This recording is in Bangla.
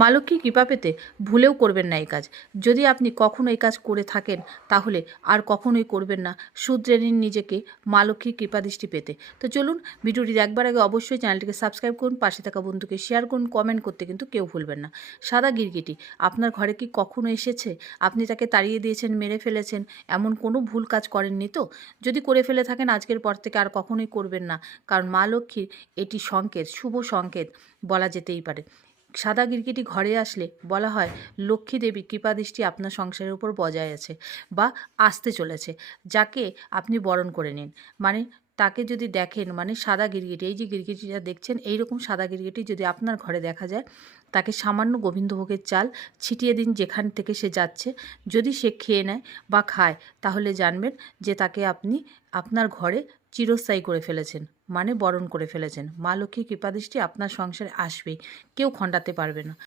মা লক্ষ্মীর কৃপা পেতে ভুলেও করবেন না এই কাজ। যদি আপনি কখনো এই কাজ করে থাকেন তাহলে আর কখনোই করবেন না। শুধরে নিন নিজেকে মা লক্ষ্মীর কৃপাদৃষ্টি পেতে। তো চলুন ভিডিওটি দেখবার আগে অবশ্যই চ্যানেলটিকে সাবস্ক্রাইব করুন, পাশে থাকা বন্ধুকে শেয়ার করুন, কমেন্ট করতে কিন্তু কেউ ভুলবেন না। সাদা গিরগিটি আপনার ঘরে কি কখনো এসেছে? আপনি তাকে তাড়িয়ে দিয়েছেন, মেরে ফেলেছেন, এমন কোনো ভুল কাজ করেননি তো? যদি করে ফেলে থাকেন আজকের পর থেকে আর কখনোই করবেন না, কারণ মা লক্ষ্মীর এটি সংকেত, শুভ সংকেত বলা যেতেই পারে। সাদা গিরগিটি ঘরে আসলে বলা হয় লক্ষ্মী দেবী কৃপাদৃষ্টি আপনার সংসারের উপর বজায় আছে বা আসতে চলেছে। যাকে আপনি বরণ করে নিন, মানে তাকে যদি দেখেন, মানে সাদা গিরগিটি, এই যে গিরগিটিটা দেখছেন এইরকম সাদা গিরগিটি যদি আপনার ঘরে দেখা যায়, তাকে সামান্য গোবিন্দভোগের চাল ছিটিয়ে দিন যেখান থেকে সে যাচ্ছে। যদি সে খেয়ে নেয় বা খায় তাহলে জানবেন যে তাকে আপনি আপনার ঘরে চিরস্থায়ী করে ফেলেছেন, মানে বরণ করে ফেলেছেন। মা লক্ষ্মীর কৃপাদৃষ্টি আপনার সংসারে আসবেই, কেউ খণ্ডাতে পারবে না।